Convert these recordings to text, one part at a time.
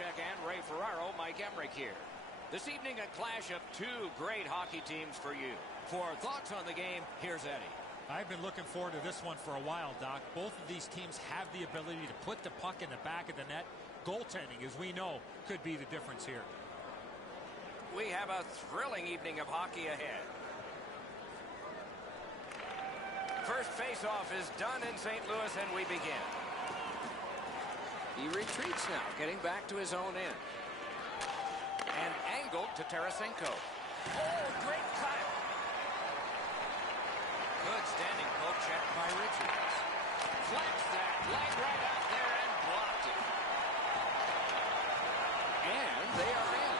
Belichick and Ray Ferraro, Mike Emmerich here. This evening, a clash of two great hockey teams for you. For thoughts on the game, here's Eddie. I've been looking forward to this one for a while, Doc. Both of these teams have the ability to put the puck in the back of the net. Goaltending, as we know, could be the difference here. We have a thrilling evening of hockey ahead. First faceoff is done in St. Louis, and we begin. He retreats now, getting back to his own end. And angled to Tarasenko. Oh, great cut! Good standing poke check by Richards. Flex that, leg right out there and blocked it. And they are in.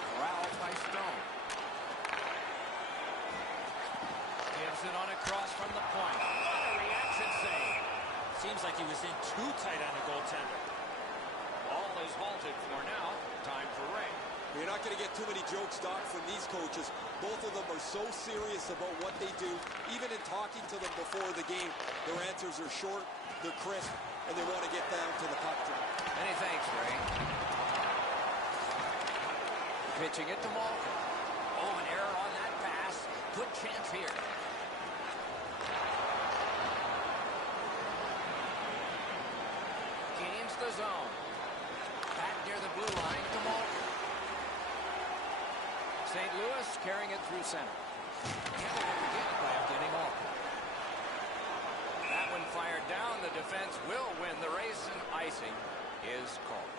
Corralled by Stone. Gives it on a cross from the point. What a reaction save. Seems like he was in too tight on the goaltender. Ball is halted for now. Time for Ray. You're not going to get too many jokes, Doc, from these coaches. Both of them are so serious about what they do. Even in talking to them before the game, their answers are short, they're crisp, and they want to get down to the puck drop. Many thanks, Ray. Pitching it to Malkin. Oh, an error on that pass. Good chance here. Gains the zone. Back near the blue line to Malkin. St. Louis carrying it through center. Handled it again by Evgeny Malkin. That one fired down. The defense will win the race, and icing is called.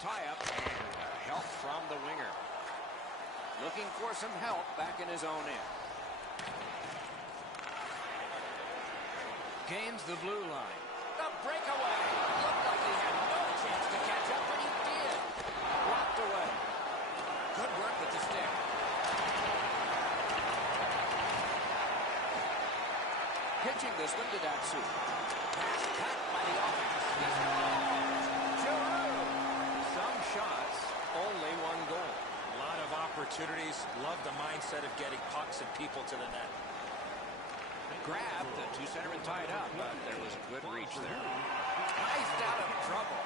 Tie-up and help from the winger. Looking for some help back in his own end. Gains the blue line. The breakaway. Looked like he had no chance to catch up, but he did. Blocked away. Good work with the stick. Pitching this one to Datsu. Pass cut by the offense. Giroux. Some shots, only one goal. A lot of opportunities. Love the mindset of getting pucks and people to the net. Grabbed, the two centermen tied up, but there was a good reach there. Knifed out of trouble.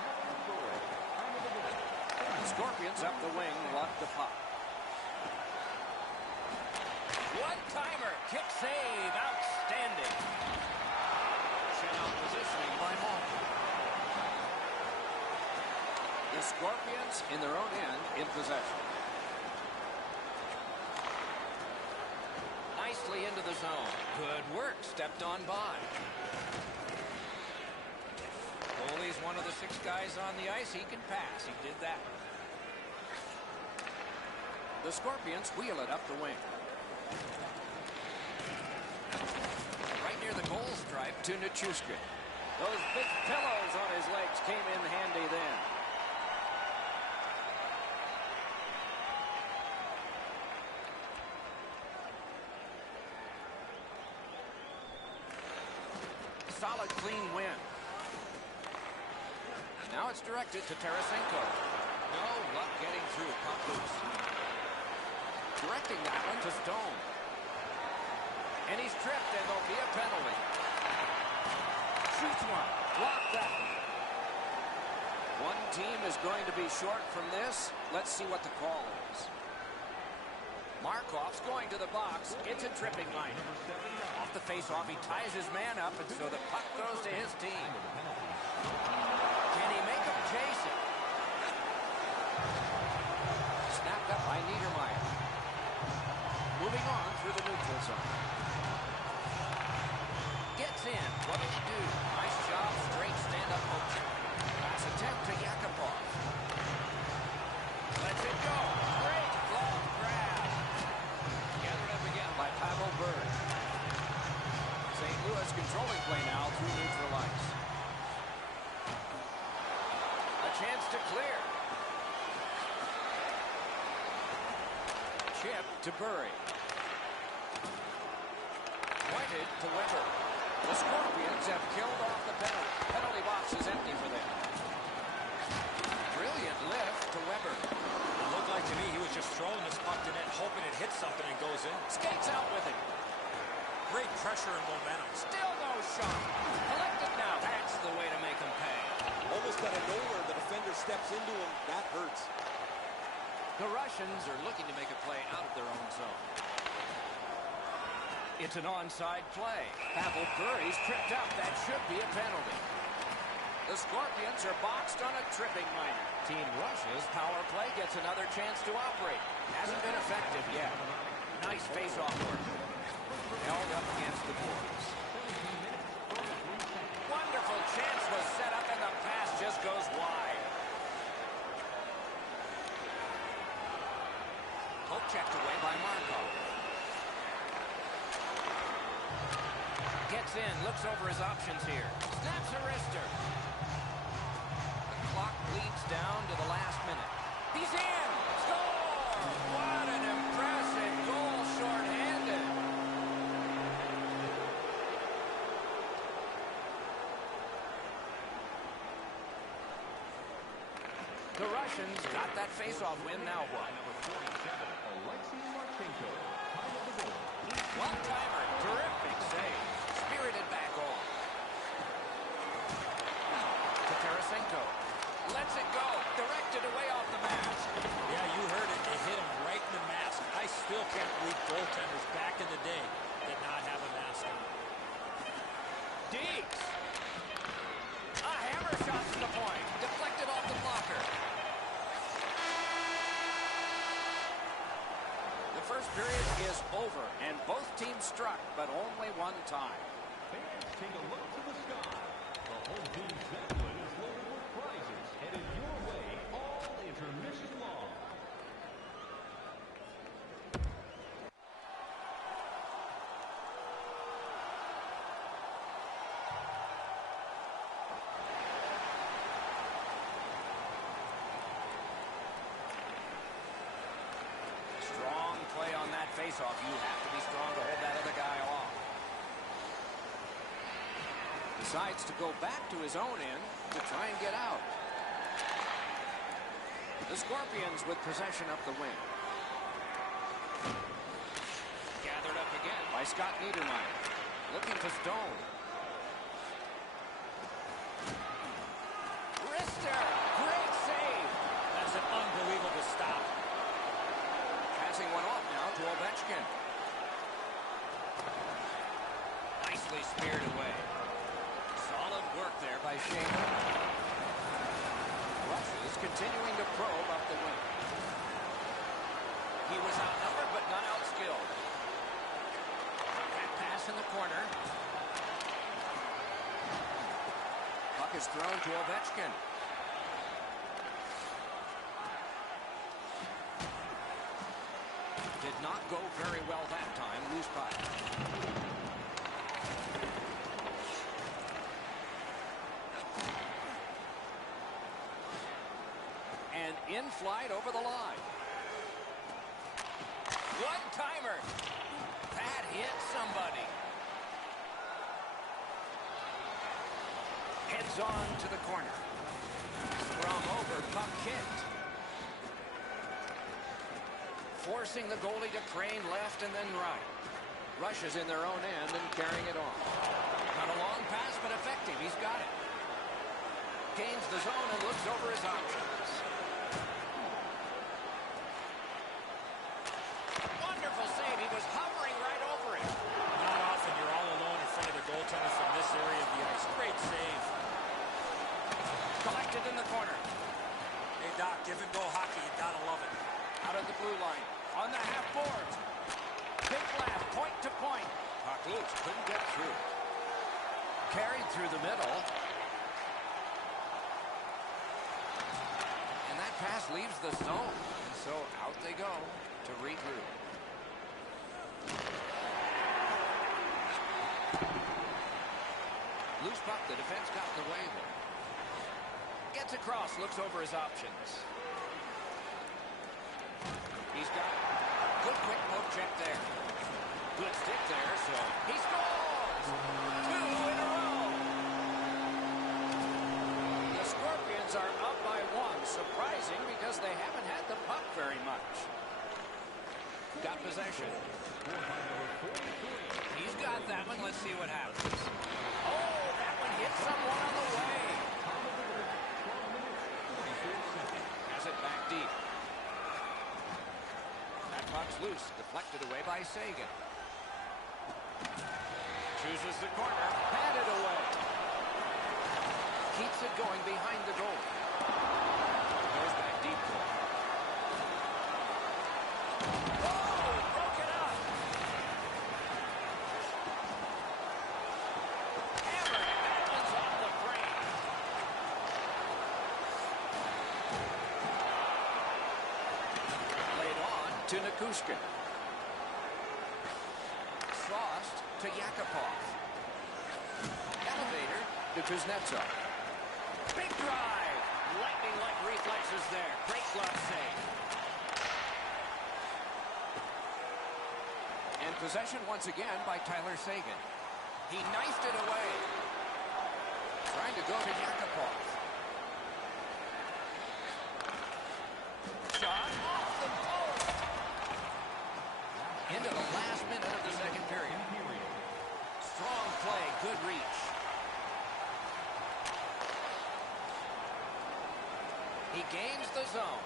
The Scorpions up the wing, locked the puck. One-timer, kick save, outstanding. Shin-out positioning by Malkin. The Scorpions in their own end in possession. Nicely into the zone. Good work. Stepped on by. Goalie's one of the 6 guys on the ice. He can pass. He did that. The Scorpions wheel it up the wing. Right near the goal stripe to Nichushkin. Those big pillows on his legs came in handy then. Solid, clean win. Now it's directed to Tarasenko. No luck getting through. Puck loose. Directing that one to Stone. And he's tripped, and there'll be a penalty. Shoots one. Block that. One team is going to be short from this. Let's see what the call is. Markov's going to the box. It's a tripping line. Off the faceoff, he ties his man up, and so the puck goes to his team. Can he make him chase it? Snapped up by Niedermeyer. Moving on through the neutral zone. Gets in. What'll he do? Nice job. Straight stand-up poke check. Pass attempt to Yakupov. Lets it go. Great glove grab. Gathered up again by Pavel Bure. St. Louis controlling play now through neutral ice. A chance to clear. Chip to Bure. Pointed to Weber. The Scorpions have killed off the penalty. Penalty box is empty for them. Brilliant lift to Weber. It looked like to me he was just throwing this puck to net, hoping it hits something and goes in. Skates out with it. great pressure and momentum. Still no shot. Collected now. That's the way to make him pay. Almost out of nowhere, the defender steps into him. That hurts. The Russians are looking to make a play out of their own zone. It's an onside play. Pavel Bury's tripped up. That should be a penalty. The Scorpions are boxed on a tripping minor. Team Russia's power play gets another chance to operate. Hasn't been effective yet. Nice face-off work. Held up against the boards. Wonderful chance was set up and the pass just goes wide. Hope checked away by Markov. Gets in, looks over his options here. Snaps a wrister. The clock bleeds down to the last minute. He's in! Score! What an impressive goal shorthanded. The Russians got that face-off win. Now what? One-timer. Terrific save. Spirited back on. To Tarasenko. Lets it go. Directed away off the mask. Yeah, you heard it. They hit him right in the mask. I still can't believe goaltenders back in the day did not have a mask on. Deeks. A hammer shot to the point. Deflected off the blocker. The first period is over, and both teams struck, but only one time. Fans, take a look to the sky. The home team's Zeppelin is loaded with prizes, headed your way all intermission long. Strong play on that faceoff. You have to be strong to hold that other guy off. Decides to go back to his own end to try and get out. The Scorpions with possession up the wing. Gathered up again by Scott Niedermeyer. Looking to Stone. Wrister! Great save! That's an unbelievable stop. Passing one off now to Ovechkin. Nicely speared away. Solid work there by Shane. Russia is continuing to probe up the wing. He was outnumbered but not outskilled. That pass in the corner. Puck is thrown to Ovechkin. Did not go very well that time. Loose puck. And in flight over the line. One-timer. That hit somebody. Heads on to the corner. From over, puck kicked. Forcing the goalie to crane left and then right. Russia's in their own end and carrying it on. Not a long pass, but effective. He's got it. Gains the zone and looks over his options. Wonderful save. He was hovering right over it. Not often you're all alone in front of the goaltender from this area of the ice. Great save. Collected in the corner. Hey, Doc, give and go hockey. You gotta love it. Out of the blue line. On the half boards. Big blast. Point to point. Puck loose. Couldn't get through. Carried through the middle. And that pass leaves the zone. And so out they go to regroup. Loose puck. The defense got in the way there. Gets across. Looks over his options. He's got it. Good quick poke check there. Good stick there, so he scores! 2 in a row. The Scorpions are up by 1. Surprising because they haven't had the puck very much. got possession. He's got that one. Let's see what happens. Oh, that one hit someone on the way. Has it back deep. That puck's loose. Deflected away by Seguin. Chooses the corner. Batted away. Keeps it going behind the goal. Goes back deep for him. Oh, broke it up. Hammered. That one's off the frame. Laid on to Nikushkin. Frost to Yakupov. Elevator to Kuznetsov. Big drive. Lightning-like reflexes there. Great glove save. And possession once again by Tyler Seguin. He knifed it away. Trying to go to Yakupov. Shot off the post. Into the last minute of the second period. Strong play, good reach. He gains the zone.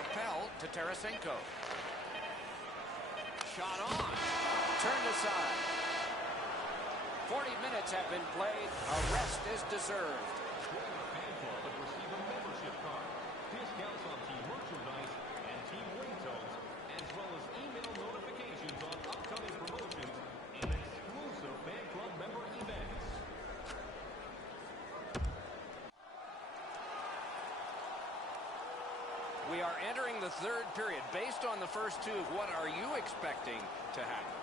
Propelled to Tarasenko. Shot on. Turned aside. 40 minutes have been played. A rest is deserved. Fan club and receive a membership card. Discounts on team merchandise and team ringtones, as well as email notifications on upcoming promotions and exclusive fan club member events. We are entering the third period. Based on the first two, what are you expecting to happen?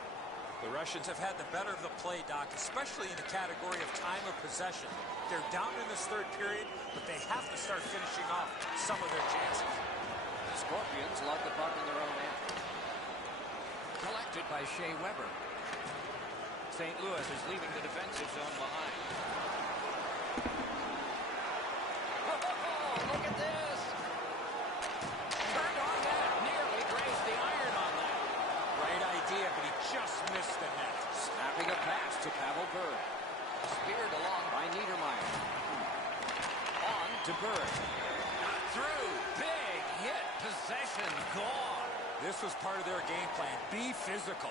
The Russians have had the better of the play, Doc, especially in the category of time of possession. They're down in this third period, but they have to start finishing off some of their chances. The Scorpions lug the puck in their own end. Collected by Shea Weber. St. Louis is leaving the defensive zone behind. Oh, look at this! Turned on that, nearly grazed the iron on that. Right idea, but he just missed the net. Snapping a pass to Pavel Bure. Speared along by Niedermeyer. On to Bure. Not through. Big hit. Possession gone. This was part of their game plan. Be physical.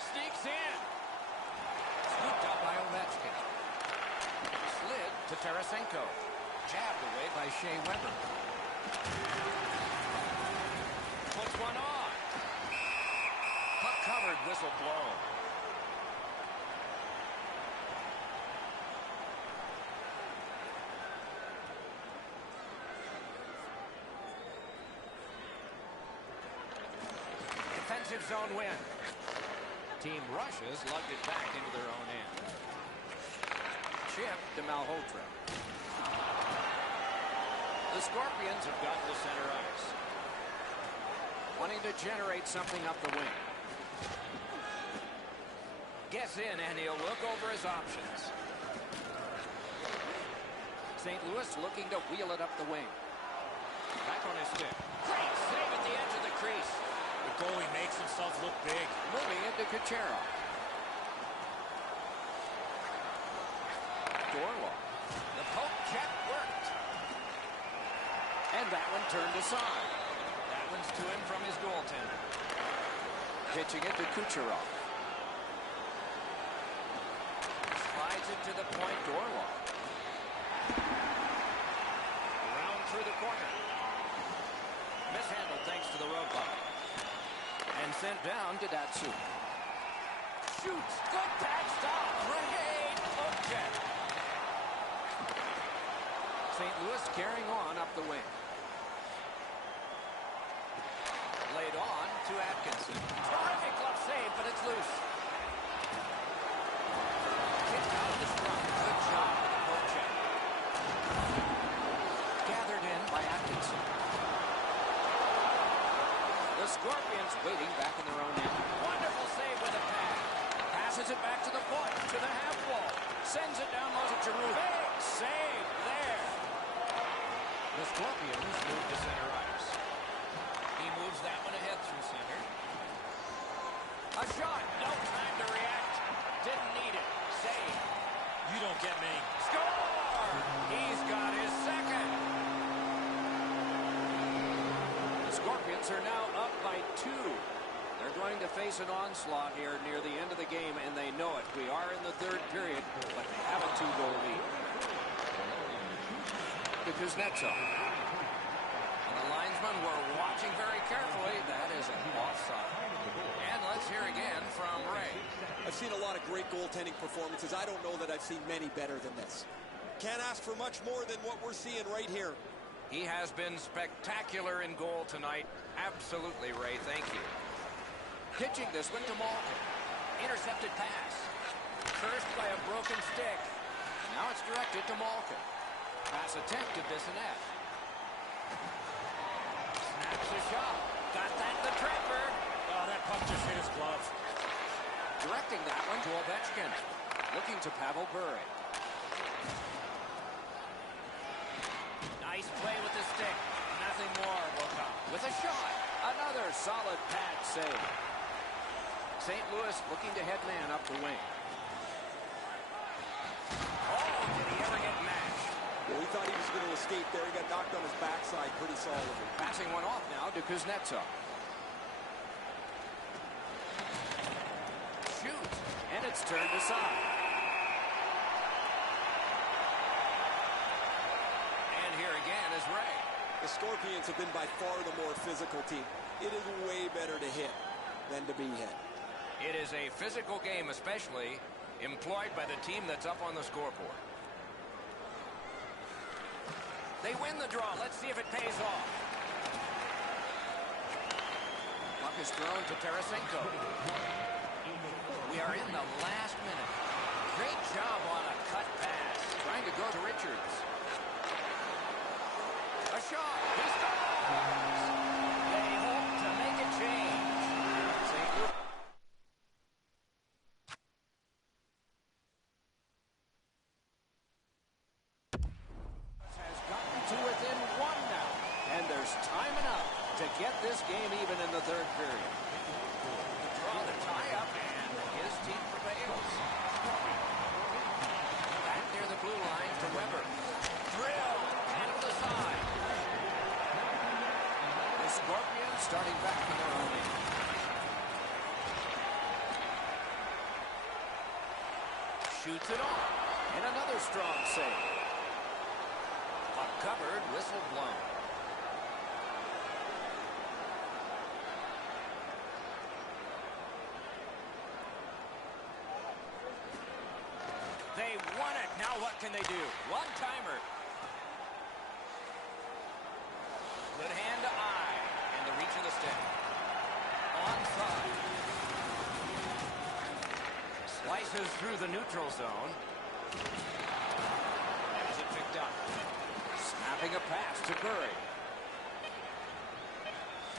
Sneaks in. Scooped up by Ovechkin. Slid to Tarasenko. Jabbed away by Shea Weber. Puts one on. Puck covered, whistle blown. Defensive zone win. Team rushes, lugged it back into their own end. Chip to Malhotra. The Scorpions have gotten to center ice. Wanting to generate something up the wing. Gets in, and he'll look over his options. St. Louis looking to wheel it up the wing. Back on his stick. Great save at the edge of the crease. The goalie makes himself look big. Moving into Kucherov. Dorloff. The poke check worked. And that one turned aside. That one's to him from his goaltender. Pitching it to Kucherov. Slides it to the point, Dorloff. Around through the corner. Mishandled thanks to the roadblock. And sent down to Datsyuk. Shoots. Good patch stop. Great poke check. St. Louis carrying on up the wing. Laid on to Atkinson. Terrific glove save, but it's loose. Kicked out of the scrum. Good job with the poke check. Gathered in by Atkinson. The Scorpions waiting back in their own end. Wonderful save with a pad. Passes it back to the point, to the half wall. Sends it down low to Giroux. Big save there. The Scorpions move to center A shot. No time to react. Didn't need it. Save. You don't get me. Score! He's got his second. The Scorpions are now up by 2. They're going to face an onslaught here near the end of the game, and they know it. We are in the third period, but they have a 2-goal lead. To Kuznetsov. And the linesmen were watching very carefully. That is an offside. And let's hear again from Ray. I've seen a lot of great goaltending performances. I don't know that I've seen many better than this. Can't ask for much more than what we're seeing right here. He has been spectacular in goal tonight. Absolutely, Ray. Thank you. Pitching this one to Malkin. Intercepted pass. Cursed by a broken stick. Now it's directed to Malkin. Pass attempt to Bissonnette. Snaps a shot. Got that the trapper. Oh, that puck just hit his glove. Directing that one to Ovechkin. Looking to Pavel Bure. Nice play with the stick. Nothing more will come. With a shot. Another solid pad save. St. Louis looking to head man up the wing. Oh, did he ever get matched? Well, he thought he was going to escape there. He got knocked on his backside pretty solidly. Passing one off now to Kuznetsov. Shoot, and it's turned aside. And here again is Ray. The Scorpions have been by far the more physical team. It is way better to hit than to be hit. It is a physical game, especially employed by the team that's up on the scoreboard. They win the draw. Let's see if it pays off. Puck is thrown to Tarasenko. We are in the last minute. Great job on a cut pass. Trying to go to Richards. A shot. He scores! They hope to make a change. St. Louis has gotten to within 1 now. And there's time enough to get this game even in the third period. To draw the tie-up, and his team prevails. Back near the blue line to Weber. Drill, and to the side. The Scorpions starting back in their own end. Shoots it off, and another strong save. Puck covered, whistle blown. They won it. Now what can they do? One-timer. Good hand to eye. And the reach of the stick. Onside. Slices through the neutral zone. Has it picked up. Snapping a pass to Curry.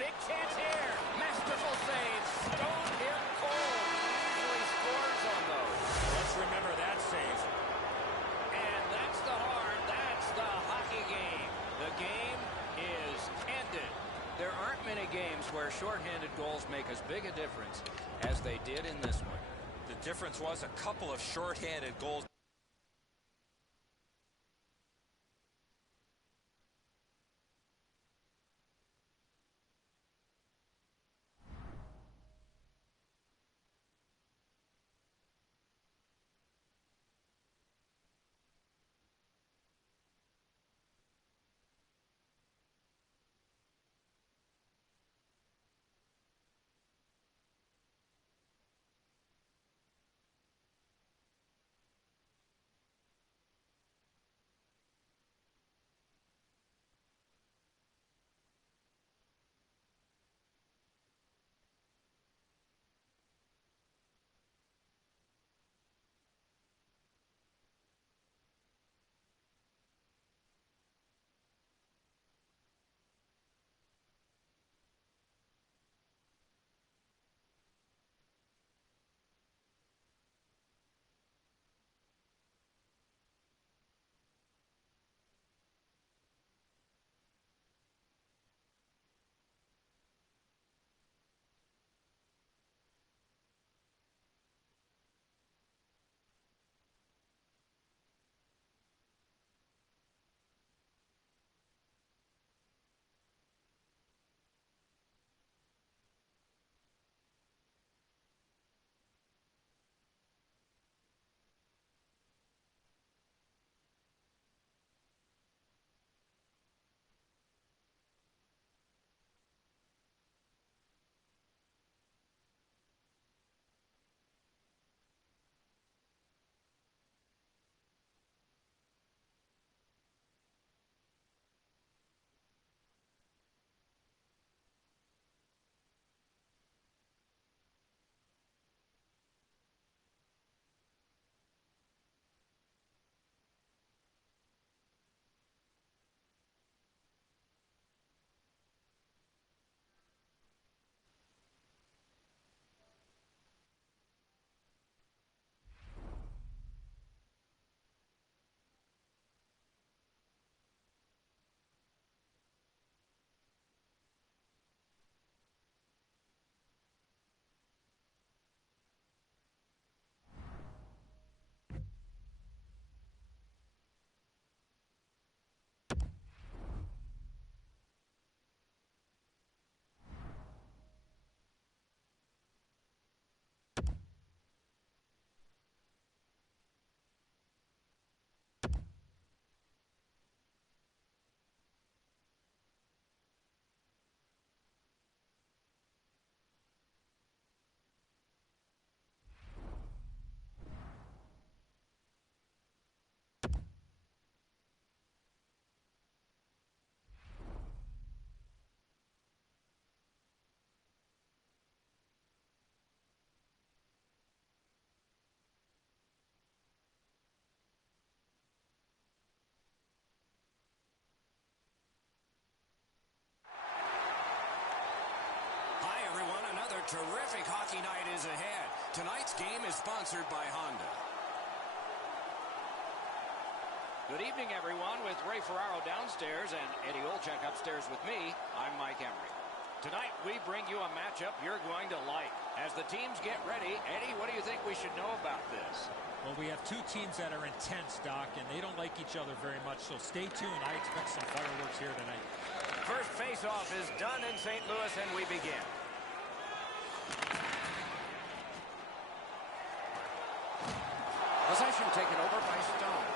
Big chance here. Masterful save. Stone him cold. Usually scores on those. Let's remember that save. And that's the heart. That's the hockey game. The game is ended. There aren't many games where shorthanded goals make as big a difference as they did in this one. The difference was a couple of shorthanded goals. terrific hockey night is ahead. Tonight's game is sponsored by Honda. Good evening, everyone, with Ray Ferraro downstairs and Eddie Olczyk upstairs with me. I'm Mike Emery. Tonight, we bring you a matchup you're going to like. As the teams get ready, Eddie, what do you think we should know about this? Well, we have two teams that are intense, Doc, and they don't like each other very much, so stay tuned. I expect some fireworks here tonight. First face-off is done in St. Louis, and we begin. Possession taken over by Stone.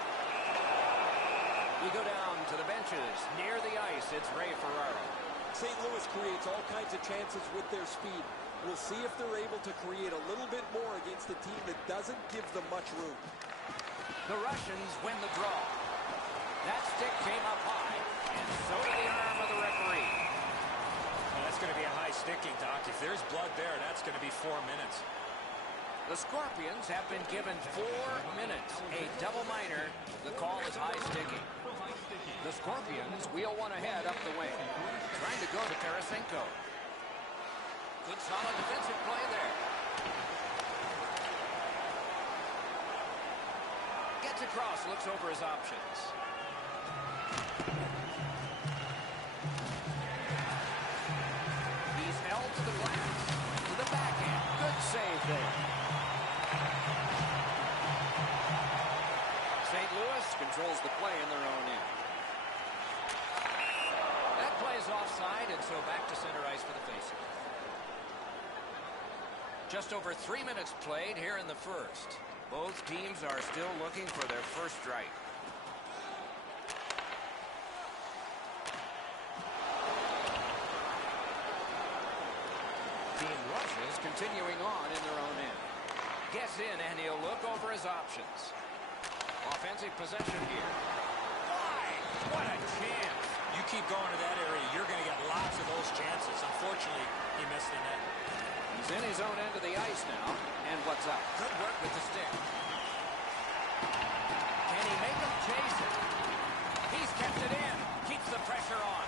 We go down to the benches. Near the ice, it's Ray Ferraro. St. Louis creates all kinds of chances with their speed. We'll see if they're able to create a little bit more against a team that doesn't give them much room. The Russians win the draw. That stick came up high, and so did the arm of the referee. Well, that's going to be a high sticking, Doc. If there's blood there, that's going to be 4 minutes. The Scorpions have been given 4 minutes. A double minor. The call is high sticking. The Scorpions wheel one ahead up the wing. Trying to go to Tarasenko. Good solid defensive play there. Gets across, looks over his options. He's held to the glass. To the backhand. Good save there. St. Louis controls the play in their own end. That play is offside, and so back to center ice for the faceoff. Just over 3 minutes played here in the first. Both teams are still looking for their first strike. Team rushes continuing on in their own end. Gets in, and he'll look over his options. Offensive possession here. Wide! What a chance! You keep going to that area, you're going to get lots of those chances. Unfortunately, he missed the net. He's in his own end of the ice now. And what's up? Good work with the stick. Can he make him chase it? He's kept it in. Keeps the pressure on.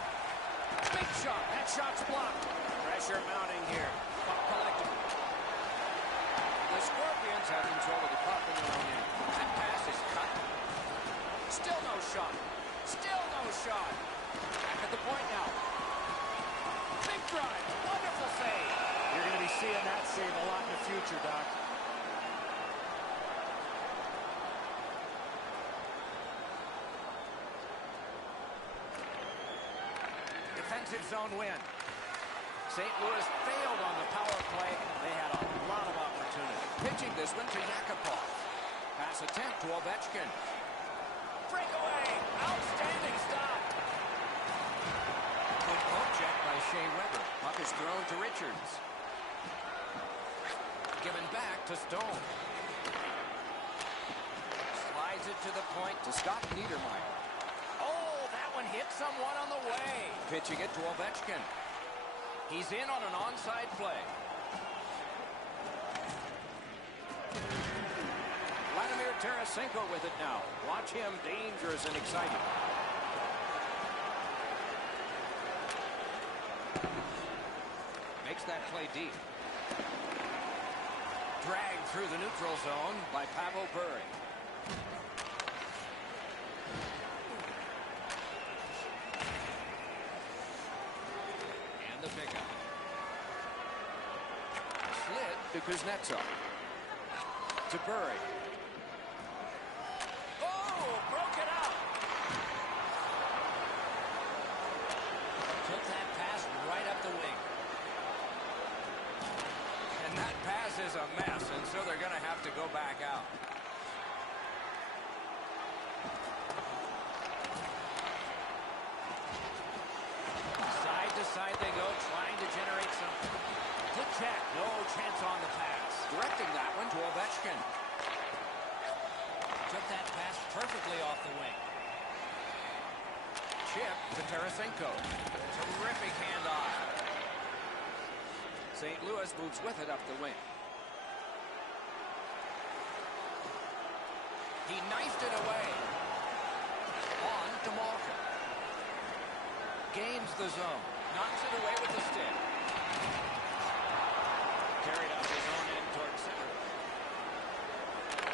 Big shot. That shot's blocked. Pressure mounting here. Puck collected. The Scorpions have control of the puck in their own end. That pass is cut. Still no shot. Still no shot. Back at the point now. Big drive. Wonderful save. You're going to be seeing that save a lot in the future, Doc. Defensive zone win. St. Louis failed on the power play. They had a lot of opportunity. Pitching this one to Yakupov. Pass attempt to Ovechkin. Breakaway. Outstanding stop. Good poke check by Shea Weber. Puck is thrown to Richards. Given back to Stone. Slides it to the point to Scott Niedermayer. Oh, that one hit someone on the way. Pitching it to Ovechkin. He's in on an onside play. Vladimir Tarasenko with it now. Watch him, dangerous and exciting. Makes that play deep. Dragged through the neutral zone by Pavel Bure. And the pickup. Slid to Kuznetsov. To Bure. Oh, broke it up. Took that pass right up the wing. And that pass is a mess, and so they're going to have to go back out. Side to side they go, trying to generate something. Good check. No chance on the pass. Directing that one to Ovechkin. Took that pass perfectly off the wing. Chip to Tarasenko. Terrific handoff. St. Louis moves with it up the wing. He knifed it away. On to Malkin. Gains the zone. Knocks it away with the stick. Carried up his own end towards center.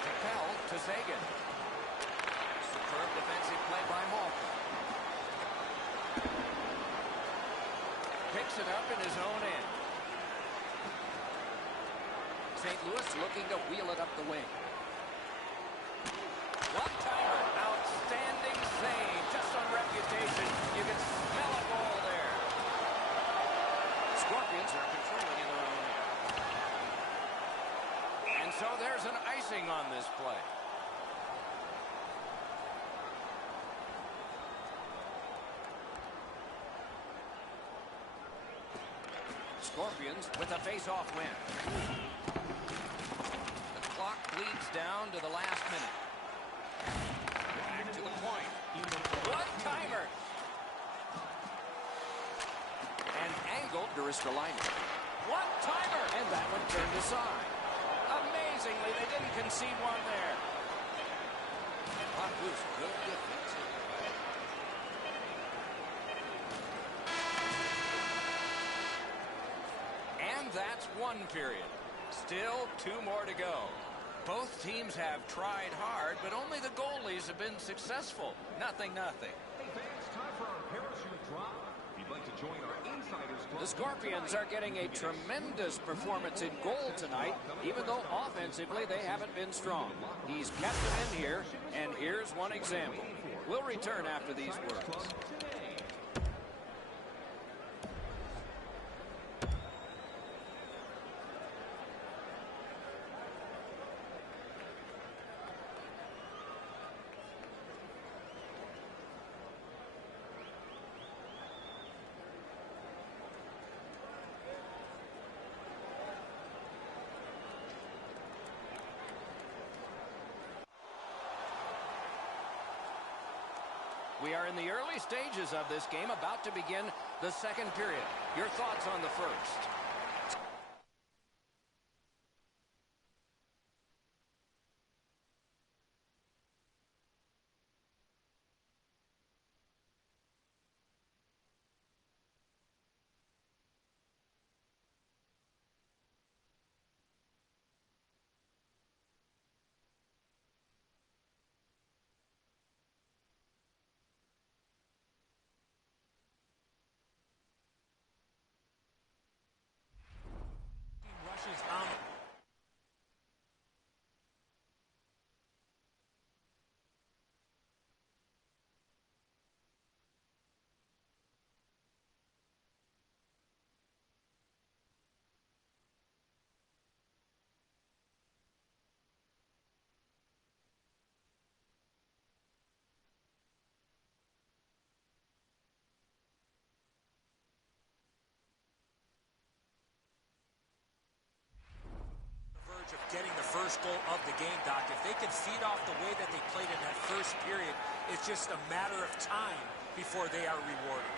Capel to Zagan. Superb defensive play by Malkin. Picks it up in his own end. St. Louis looking to wheel it up the wing. One-timer. Outstanding save. Just on reputation. You can smell a goal there. Scorpions are controlling in their own end. And so there's an icing on this play. Scorpions with a face-off win. The clock bleeds down to the last minute. Back to the point. One-timer. And angled to Ristolainen. One-timer. And that one turned aside. Amazingly, they didn't concede one there. Puck loose. Good defensive play. And that's one period. Still 2 more to go. Both teams have tried hard, but only the goalies have been successful. 0-0. Hey fans, time for our parachute drop. If you'd like to join our Insiders Club, The Scorpions are getting a tremendous performance in goal tonight, even though offensively they haven't been strong. He's kept them in here, and here's one example. We'll return after these words. We are in the early stages of this game, about to begin the second period. Your thoughts on the first? Rushes on. Verge of getting the first goal of the game, Doc. If they can feed off the way that they played in that first period, it's just a matter of time before they are rewarded.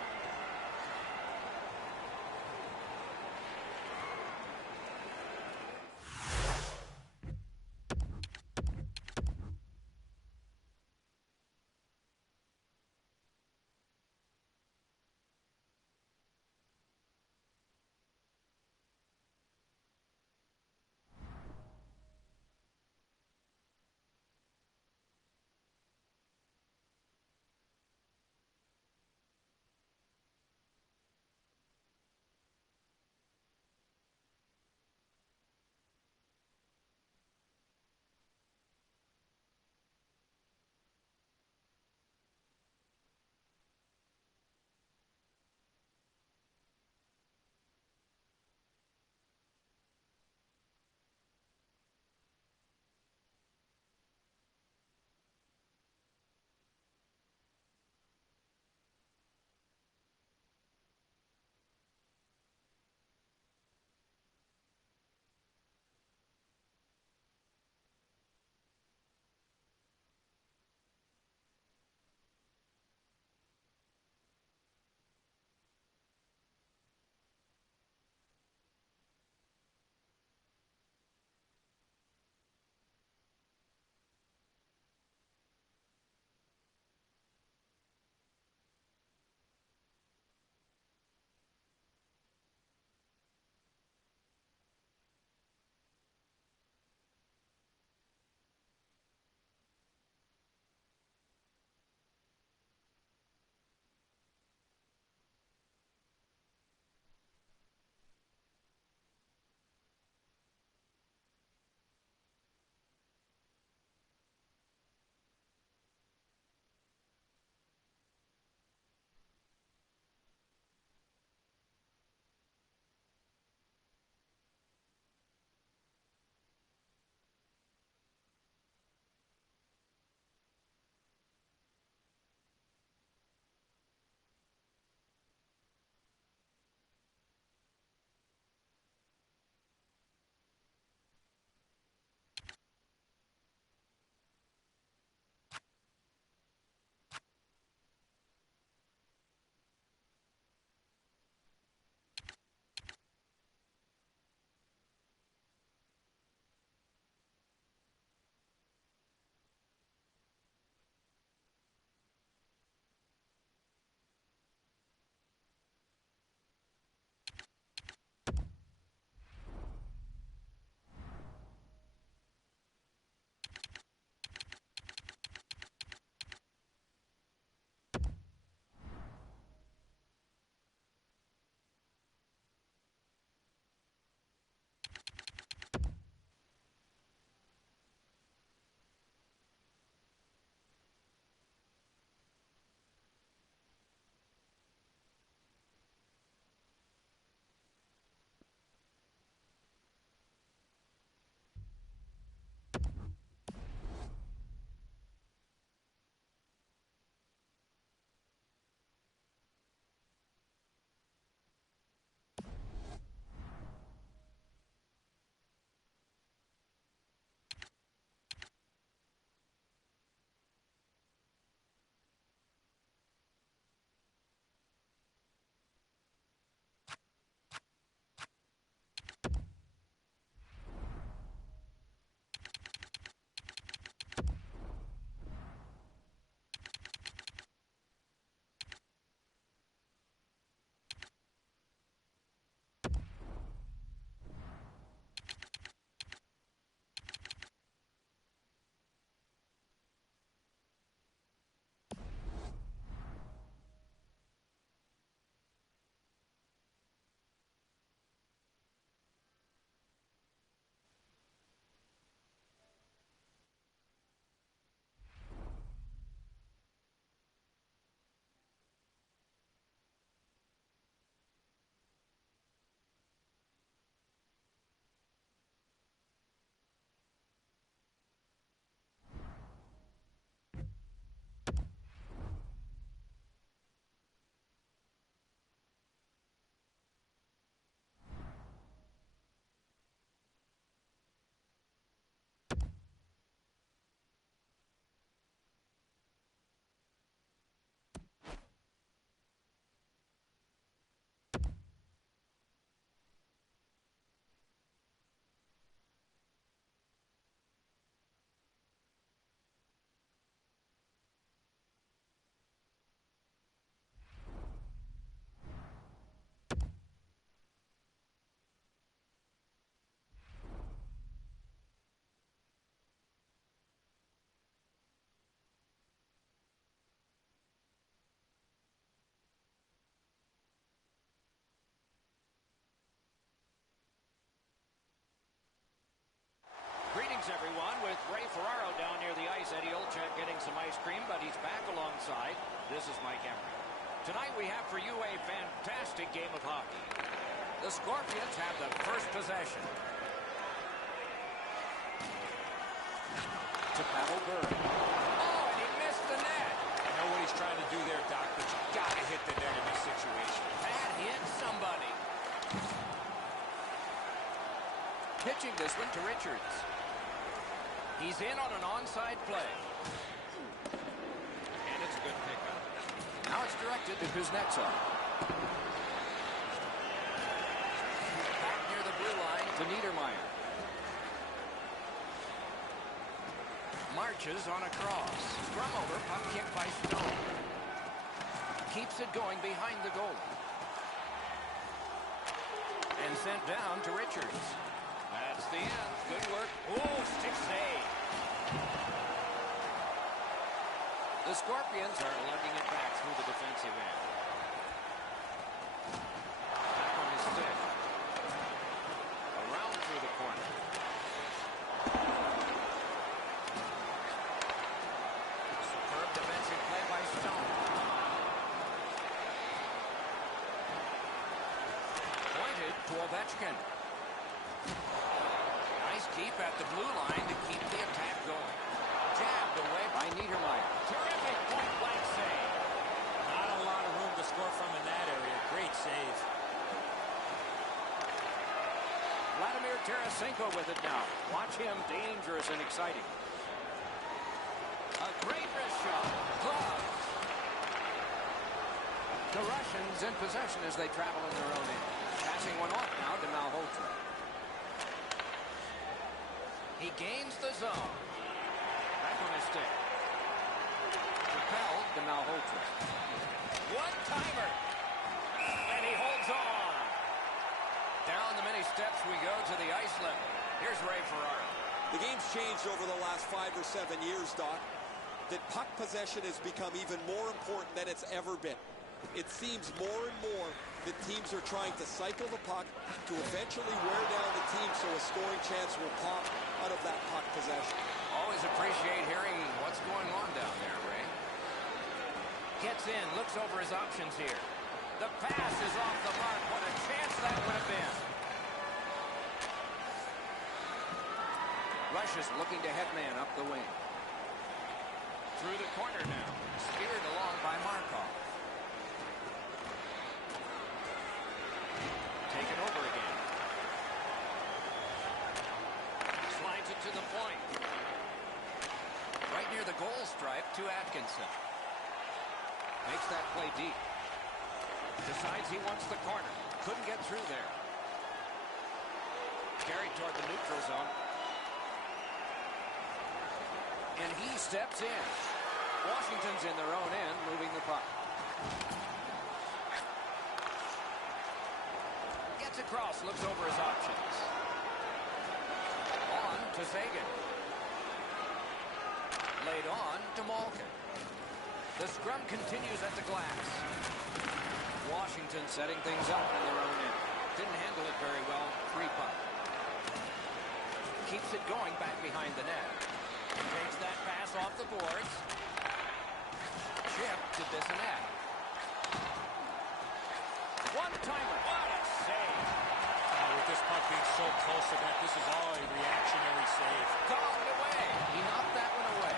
everyone, with Ray Ferraro down near the ice. Eddie Olczyk getting some ice cream, but he's back alongside. This is Mike Emery. Tonight we have for you a fantastic game of hockey. The Scorpions have the first possession. To Pavel Bure. Oh, and he missed the net. I know what he's trying to do there, Doc, but you got to hit the net in this situation. That hit somebody. Pitching this one to Richards. He's in on an onside play. And it's a good pickup. Now it's directed to Kuznetsov. Back near the blue line to Niedermeyer. Marches on a cross. Scrum over, puck kick by Stone. Keeps it going behind the goal. And sent down to Richards. That's the end. Good work. Oh, stick save. The Scorpions are lugging it back through the defensive end. Back on his stick. Around through the corner. Superb defensive play by Stone. Pointed to Ovechkin. Nice keep at the blue line to keep the attack going. Jabbed away by Niedermeyer. Terrific point-blank save. Not a lot of room to score from in that area. Great save. Vladimir Tarasenko with it now. Watch him, dangerous and exciting. A great wrist shot. Gloves. The Russians in possession as they travel in their own end. Passing one off now to Malhotra. He gains the zone. Back on his stick. Propelled to Malhotra. One-timer. And he holds on. Down the many steps we go to the ice level. Here's Ray Ferraro. The game's changed over the last 5 or 7 years, Doc. That puck possession has become even more important than it's ever been. It seems more and more that teams are trying to cycle the puck to eventually wear down the team so a scoring chance will pop out of that puck possession. Always appreciate hearing what's going on down there, Ray. Gets in, looks over his options here. The pass is off the mark. What a chance that would have been. Rush is looking to headman up the wing. Through the corner now. Speared along by Markov. Taken over again. Slides it to the point. Right near the goal stripe to Atkinson. Makes that play deep. Decides he wants the corner. Couldn't get through there. Carried toward the neutral zone. And he steps in. Washington's in their own end, moving the puck. Gets across, looks over his options. On to Sagan. Laid on to Malkin. The scrum continues at the glass. Washington setting things up in their own end. Didn't handle it very well. Free puck. Keeps it going back behind the net. Takes that pass off the boards. Chip to Bissonnette. One-timer. What a save. With this puck being so close to that, this is all a reactionary save. Gone away. He knocked that one away.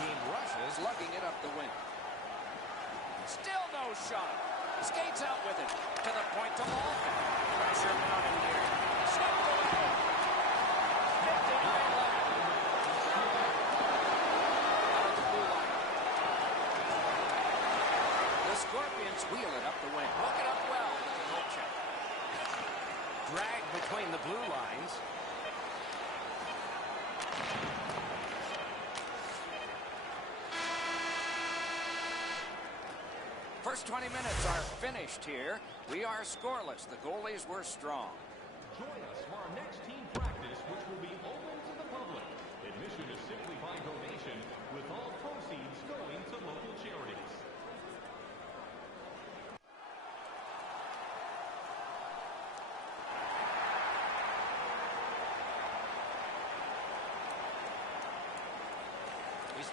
Team Russia's lugging it up the wing. Still no shot. Skates out with it. To the point to Malkin. Pressure mounted here. Slipped away. 59 left. Out of the blue line. The Scorpions wheel it up the wing. Hook it up well. Olczyk. Drag between the blue lines. First 20 minutes are finished here. We are scoreless. The goalies were strong. Join us for our next team practice, which will be open to the public. Admission is simply by donation, with all proceeds going to local charities.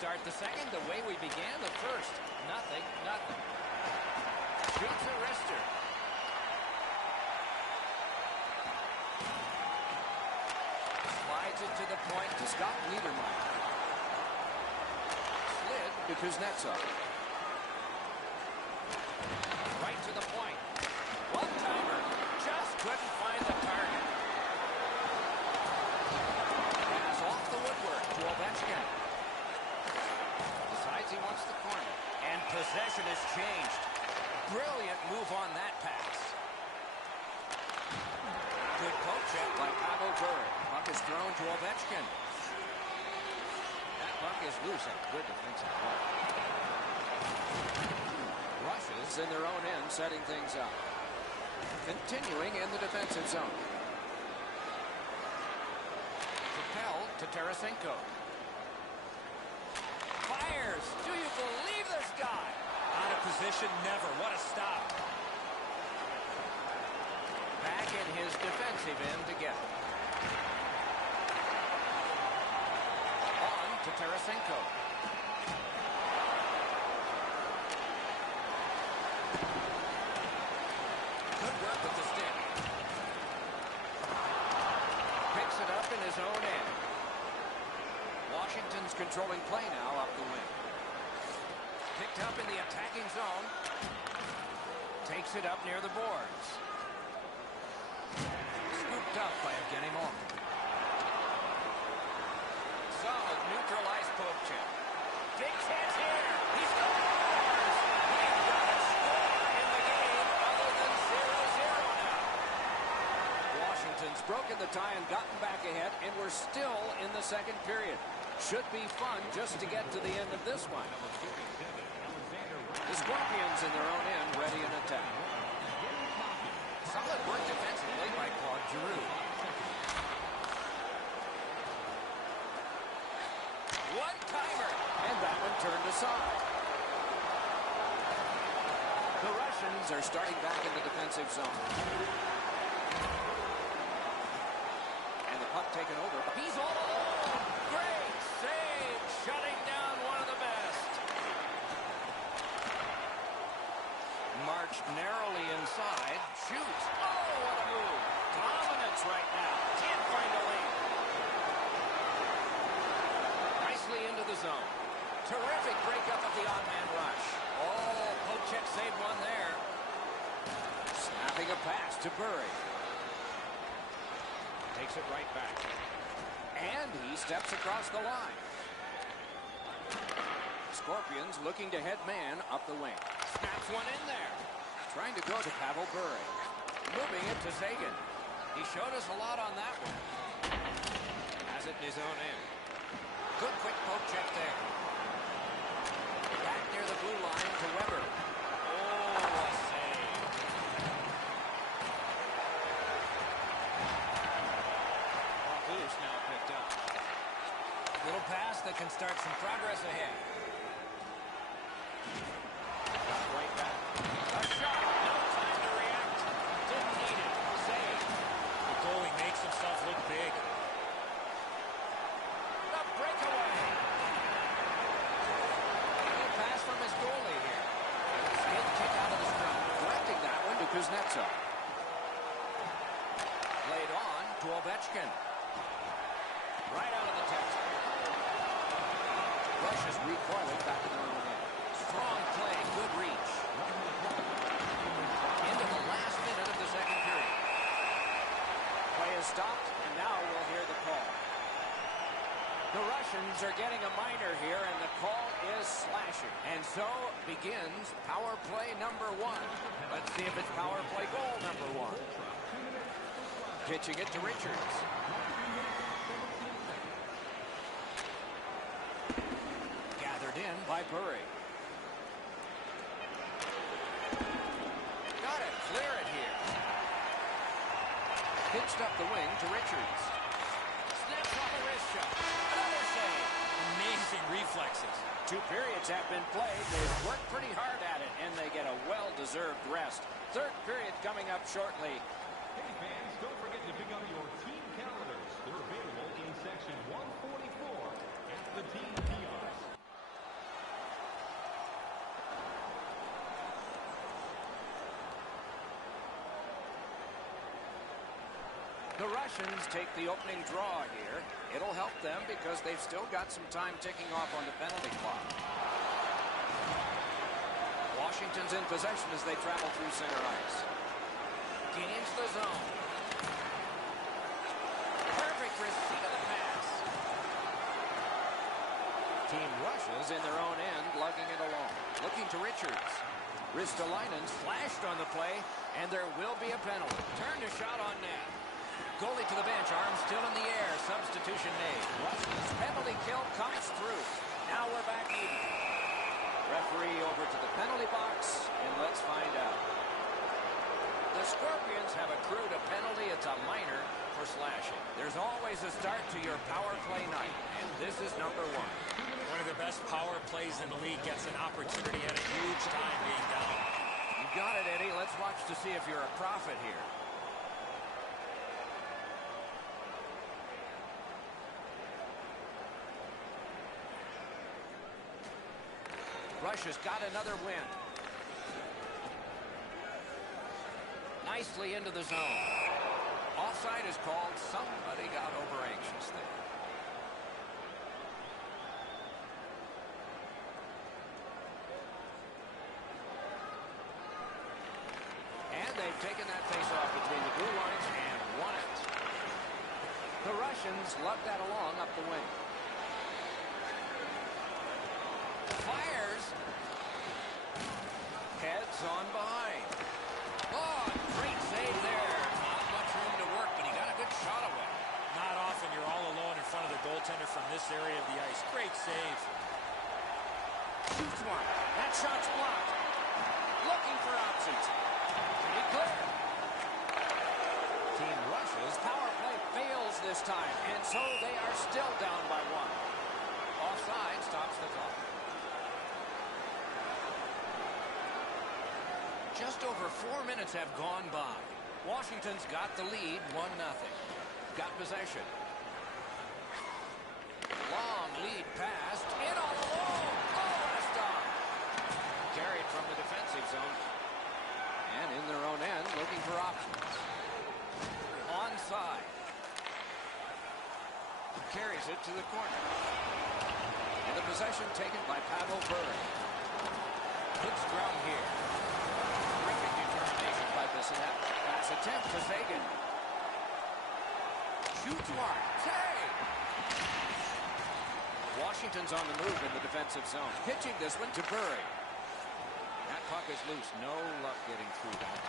start the second the way we began the first. Nothing, nothing. Shoots a wrister. Slides it to the point to stop Niedermeyer. Slid to Kuznetsov. Right to the point. One-timer. Just couldn't find the target. Pass off the woodwork to Ovechkin. Decides he wants the corner. And possession has changed. Brilliant move on that pass. Good poke check by Pavel Bure. Puck is thrown to Ovechkin. That puck is loose and good defensive play. Rushes in their own end, setting things up. Continuing in the defensive zone. Propelled to Tarasenko. Fires. Do you believe this guy? Out of position, never. What a stop. Back in his defensive end to get it. On to Tarasenko. Good work with the stick. Picks it up in his own end. Washington's controlling play now up the wing. Picked up in the attacking zone. Takes it up near the boards. Scooped up by Evgeny Malkin. Solid neutralized poke check. Big chance here. He scores! He's got a score in the game other than 0-0 now. Washington's broken the tie and gotten back ahead, and we're still in the second period. Should be fun just to get to the end of this one. The Scorpions in their own end, ready in attack. Solid work defensively by Claude Giroux. One-timer, and that one turned aside. The Russians are starting back in the defensive zone. And the puck taken over. He's all alone. Great save, shutting down one of the best. Marched narrowly inside. Shoots. Oh, what a move. Dominance right now. Can't find a lead. Nicely into the zone. Terrific breakup of the odd-man rush. Oh, poke check saved one there. Snapping a pass to Bure. Takes it right back. And he steps across the line. Scorpions looking to head man up the wing. Snaps one in there. Trying to go to Pavel Bure. Moving it to Sagan. He showed us a lot on that one. Has it in his own end. Good quick poke check there. Back near the blue line to Weber. Oh, a save. Loose now picked up. Little pass that can start some progress ahead. Right back. A shot. No time to react. Didn't need it. Save. The goalie makes himself look big. The breakaway. Good pass from his goalie here. Skid kick out of the scrum. Directing that one to Kuznetsov. Played on to Ovechkin. Right out of the test. Russia's recoiling back in their own end. Strong play, good reach. Into the last minute of the second period. Play is stopped, and now we'll hear the call. The Russians are getting a minor here, and the call is slashing. And so begins power play number one. Let's see if it's power play goal number one. Pitching it to Richards. Gathered in by Bure. Got it. Clear it here. Pitched up the wing to Richards. Snaps off a wrist shot. Another save. Amazing reflexes. 2 periods have been played. They've worked pretty hard at it, and they get a well-deserved rest. Third period coming up shortly. Hey fans, don't forget to pick up your team calendars. They're available in section 144 at the team kiosks. The Russians take the opening draw here. It'll help them because they've still got some time ticking off on the penalty clock. Washington's in possession as they travel through center ice. Gains the zone. Perfect receipt of the pass. Team rushes in their own end, lugging it along. Looking to Richards. Ristolainen slashed on the play, and there will be a penalty. Turned a shot on net. Goalie to the bench, arms still in the air. Substitution made. Russia's penalty kill comes through. Now we're back even. Referee over to the penalty box, and let's find out. The Scorpions have accrued a penalty. It's a minor for slashing. There's always a start to your power play night, and this is number one. One of the best power plays in the league gets an opportunity at a huge time being down. You got it, Eddie. Let's watch to see if you're a prophet here. Russia's got another win. Nicely into the zone. Offside is called. Somebody got over anxious there. And they've taken that face-off between the blue lines and won it. The Russians lug that along up the wing. Fires. Heads on behind. Oh, great save there. Not much room to work, but he got a good shot away. Not often you're all alone in front of the goaltender from this area of the ice. Great save. Shoots one. That shot's blocked. Looking for options. Pretty clear. Team Russia's power play fails this time, and so they are still down by one. Offside stops the clock. Just over 4 minutes have gone by. Washington's got the lead, 1-0. Got possession. Long lead pass. In all alone. Oh, what a stop. Carried from the defensive zone. And in their own end, looking for options. Onside. Carries it to the corner. And the possession taken by Pavel Bure. Good scrum here. Terrific determination by Bissonnette. Pass attempt to Sagan. Shoots one. Save! Washington's on the move in the defensive zone. Pitching this one to Bure. That puck is loose. No luck getting through that.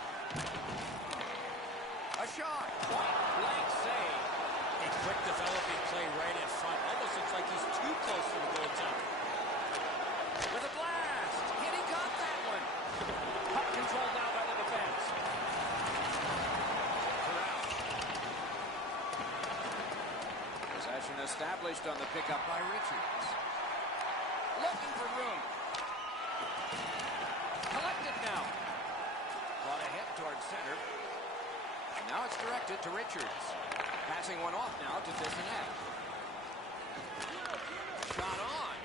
A shot. Point blank save. A quick developing play right in front. Almost looks like he's too close to the goaltender. With a blast. And he got that one. Puck controlled now by the defense. Corral. Possession established on the pickup by Richards. Looking for room. Collected now. Brought ahead towards center. And now it's directed to Richards. Passing one off now to Bissonnette. Shot on.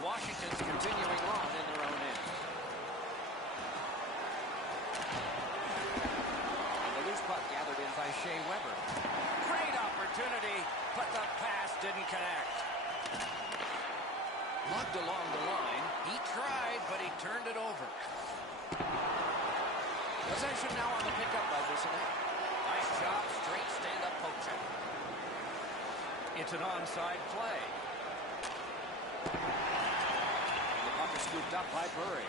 Washington's continuing on in their own end. And the loose puck gathered in by Shea Weber. Great opportunity, but the pass didn't connect. Lugged along the line. He tried, but he turned it over. Possession now on the pickup by Bissonnette. Nice job, straight stand-up poke check. It's an onside play. And the puck is scooped up by Bure.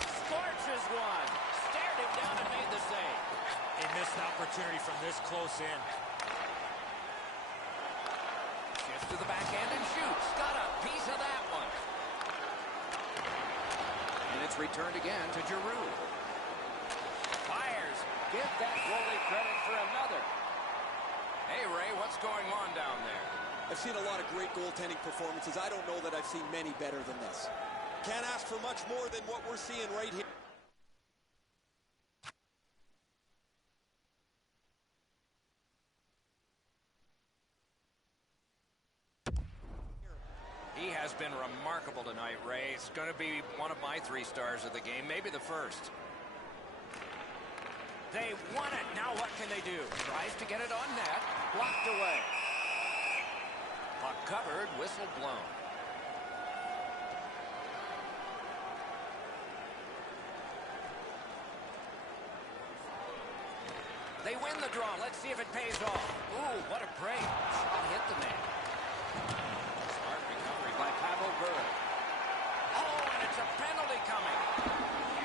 Scorches one. Stared him down and made the save. A missed opportunity from this close in. Shifts to the backhand and shoots. Got a piece of that one. And it's returned again to Giroux. Fires. Give that goalie credit for another. Hey, Ray, what's going on down there? I've seen a lot of great goaltending performances. I don't know that I've seen many better than this. Can't ask for much more than what we're seeing right here. He has been remarkable tonight, Ray. It's going to be one of my 3 stars of the game, maybe the first. They won it. Now what can they do? Tries to get it on net. Blocked away. Puck covered. Whistle blown. They win the draw. Let's see if it pays off. Ooh, what a break. Shot hit the man. Smart recovery by Pavel Bure. Oh, and it's a penalty coming.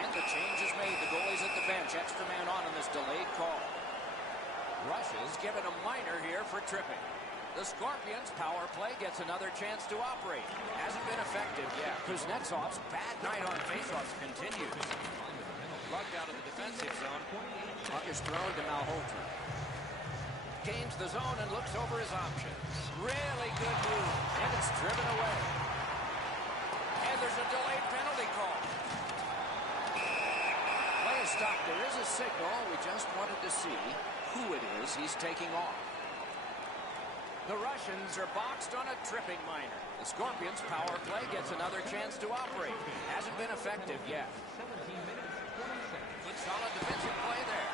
And the change is made. The goalie's at the bench. Extra man on in this delayed call. Russia's given a minor here for tripping. The Scorpions' power play gets another chance to operate. Hasn't been effective yet. Kuznetsov's bad night on faceoffs continues. Lugged out of the defensive zone. Puck is thrown to Malholtner. Gains the zone and looks over his options. Really good move. And it's driven away. And there's a delayed penalty call. Play is stopped. There is a signal. We just wanted to see who it is he's taking off. The Russians are boxed on a tripping minor. The Scorpions' power play gets another chance to operate. Hasn't been effective yet. Good solid defensive play there.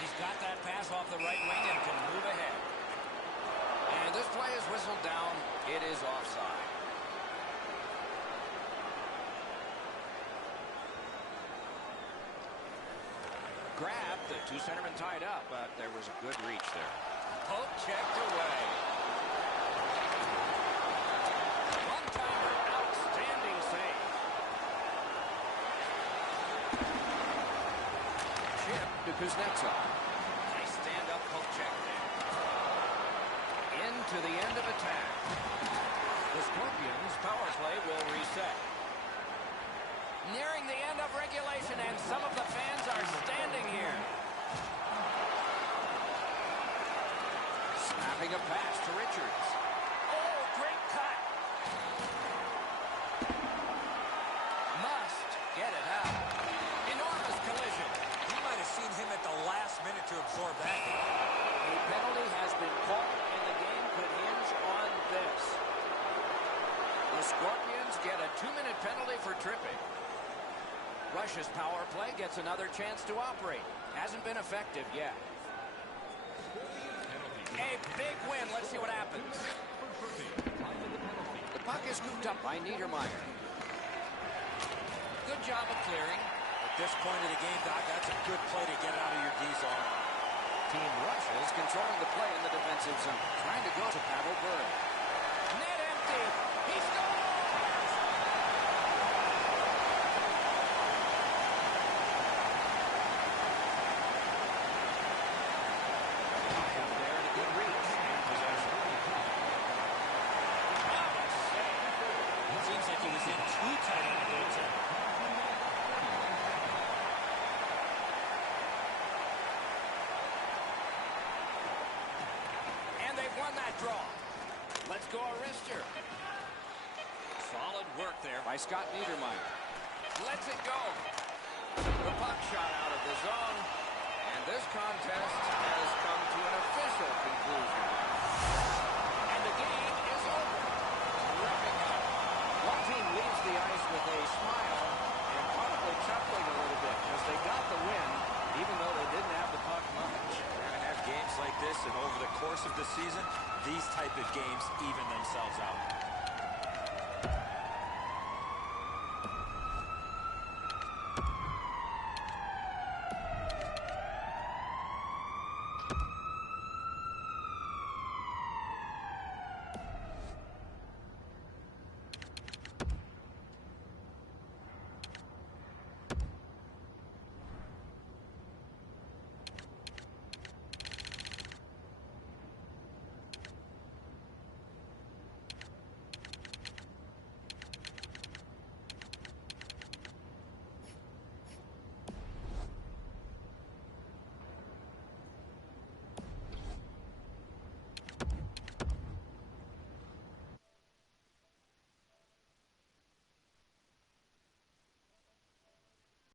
He's got that pass off the right wing and can move ahead. And this play is whistled down. It is offside. Grabbed. The two centermen tied up, but there was a good reach there. Poke checked away. One-timer. Outstanding save. Chip to Kuznetsov. Nice stand-up poke check there. Into the end of attack. The Scorpions' power play will reset. Nearing the end of regulation, and some of the fans are standing here. Snapping a pass to Richards. Oh, great cut. Must get it out. Enormous collision. You might have seen him at the last minute to absorb that. A penalty has been called, and the game could hinge on this. The Scorpions get a 2-minute penalty for tripping. Russia's power play gets another chance to operate. Hasn't been effective yet. A big win. Let's see what happens. The puck is scooped up by Niedermeyer. Good job of clearing. At this point of the game, Doc, that's a good play to get out of your D zone. Team Russia is controlling the play in the defensive zone. Trying to go to Pavel Bure. Net empty. He scores! Let's go a wrister. Solid work there by Scott Niedermeyer. Lets it go. The puck shot out of the zone. And this contest has come to an official conclusion. And the game is over. Wrapping up. One team leaves the ice with a smile and probably chuckling a little bit because they got the win, even though they didn't have the puck much. Games like this, and over the course of the season, these type of games even themselves out.